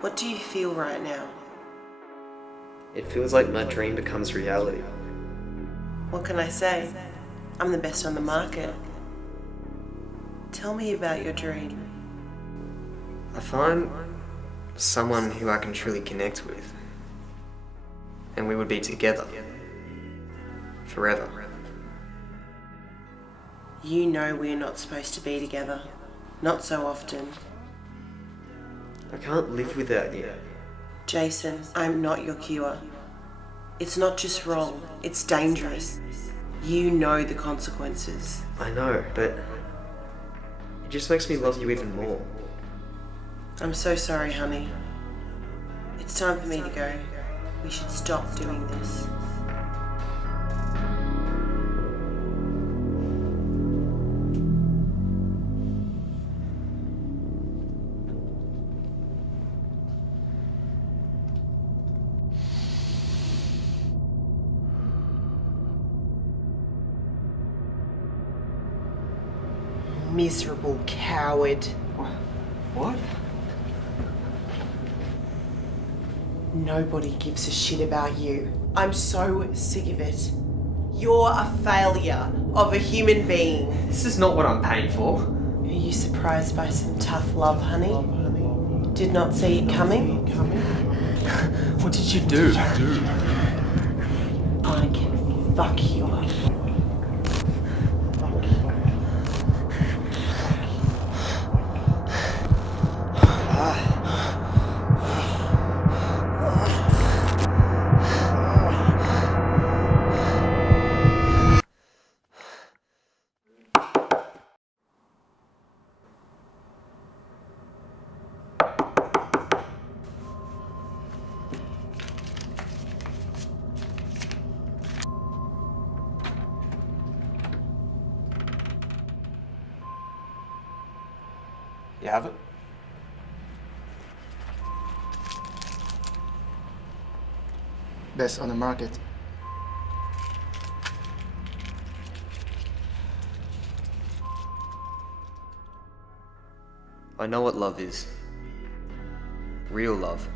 What do you feel right now? It feels like my dream becomes reality. What can I say? I'm the best on the market. Tell me about your dream. I find someone who I can truly connect with, and we would be together forever. You know we're not supposed to be together. Not so often. I can't live without you. Jason, I'm not your cure. It's not just wrong, it's dangerous. You know the consequences. I know, but it just makes me love you even more. I'm so sorry, honey. It's time for me to go. We should stop doing this. Miserable coward. What? Nobody gives a shit about you. I'm so sick of it. You're a failure of a human being. This is not what I'm paying for. Are you surprised by some tough love, honey? Did not see it coming? What did you do? I can fuck you up. You have it? Best on the market. I know what love is. Real love.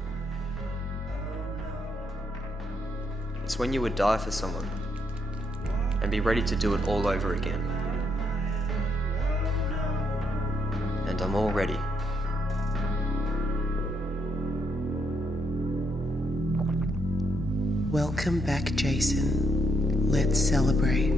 It's when you would die for someone and be ready to do it all over again. And I'm all ready. Welcome back, Jason. Let's celebrate.